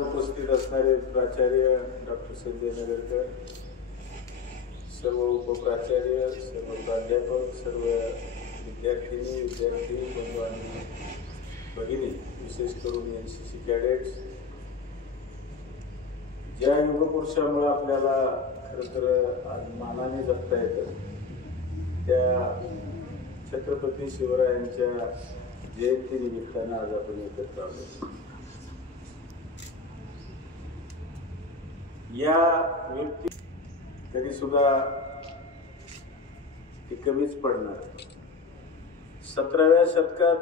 उपस्थित असणारे प्राचार्य डॉक्टर संजय नगरकर, सर्व उपप्राचार्य, सर्व प्राध्यापक, सर्व विद्यार्थिनी विद्यार्थी बंधू आणि भगिनी, विशेष करून NCC कॅडेट्स, ज्या युगपुरुषामुळे आपल्याला खरं तर आज मानाने जगता येतं त्या छत्रपती शिवरायांच्या जयंतीनिमित्तानं आज आपण एकत्र आलो. या व्यक्ती तरी सुद्धा ते कमीच पडणार. 17व्या शतकात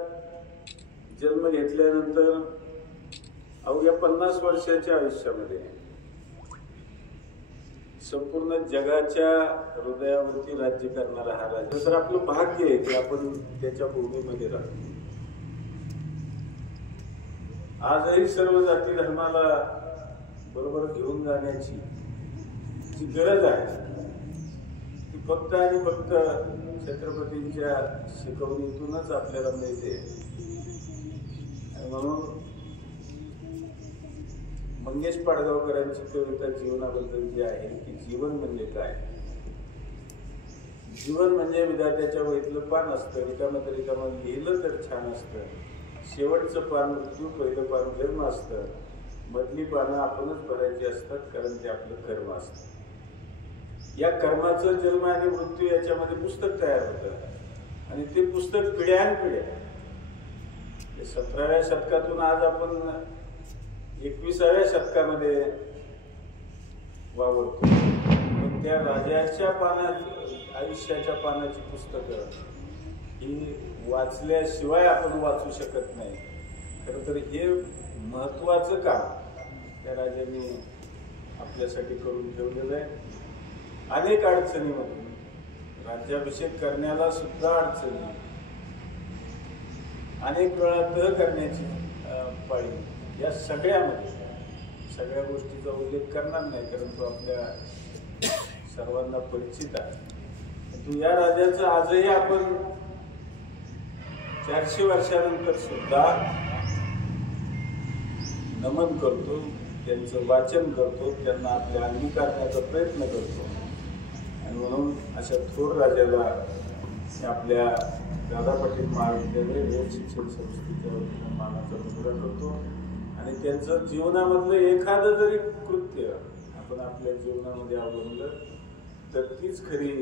जन्म घेतल्यानंतर अवघ्या 50 वर्षाच्या आयुष्यामध्ये संपूर्ण जगाच्या हृदयावरती राज्य करणारा हा राजा. तर आपलं भाग्य आहे की आपण त्याच्या भूमीमध्ये राहतो. आजही सर्व जाती धर्माला बरोबर घेऊन जाण्याची जी गरज आहे ती फक्त आणि फक्त छत्रपतींच्या शिकवणीतूनच आपल्याला मिळते. आणि म्हणून मंगेश पाडगावकरांची कविता जीवनाबद्दल जी आहे की जीवन म्हणजे काय. जीवन म्हणजे विधात्याच्या वहीतलं पान असतं, रिकामं तर रिकामं लिहिलं तर छान असतं. शेवटचं पान मृत्यू, पहिलं पान जन्म असतं. मधली पानं आपणच भरायची असतात कारण ते आपलं कर्म असतं. या कर्माचं जन्म आणि मृत्यू याच्यामध्ये पुस्तक तयार होतं आणि ते पुस्तक पिढ्यानपिढ्या 17व्या शतकातून आज आपण 21व्या शतकामध्ये वावरतो. पण त्या राजाच्या आयुष्याच्या पानाची पुस्तकं ही वाचल्याशिवाय आपण वाचू शकत नाही. खरं तर हे महत्वाचं काम त्या राजांनी आपल्यासाठी करून ठेवलेलं आहे. अनेक अडचणीमधून राज्याभिषेक करण्याला सुद्धा अडचणी, अनेक वेळा तह करण्याची पाळी, या सगळ्यामध्ये सगळ्या गोष्टीचा उल्लेख करणार नाही कारण तो आपल्या सर्वांना परिचित आहे. परंतु या राजाचं आजही आपण 400 वर्षानंतर सुद्धा नमन करतो, त्यांचं वाचन करतो, त्यांना आपल्या अंगीकारण्याचा प्रयत्न करतो. आणि म्हणून अशा थोर राजाला आपल्या दादा पाटील महाविद्यालय व शिक्षण संस्थेच्या वतीनं मानाचा मुजरा करतो. आणि त्यांचं जीवनामधलं एखादं जरी कृत्य आपण आपल्या जीवनामध्ये अवलंबलं तर तीच खरी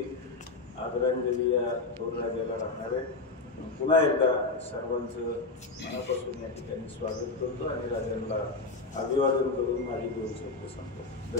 आदरांजली या थोर राजाला राहणार आहे. पुन्हा एकदा सर्वांचं मनापासून या ठिकाणी स्वागत करतो आणि राजांना अभिवादन करून माझी 2 शब्द सांगतो.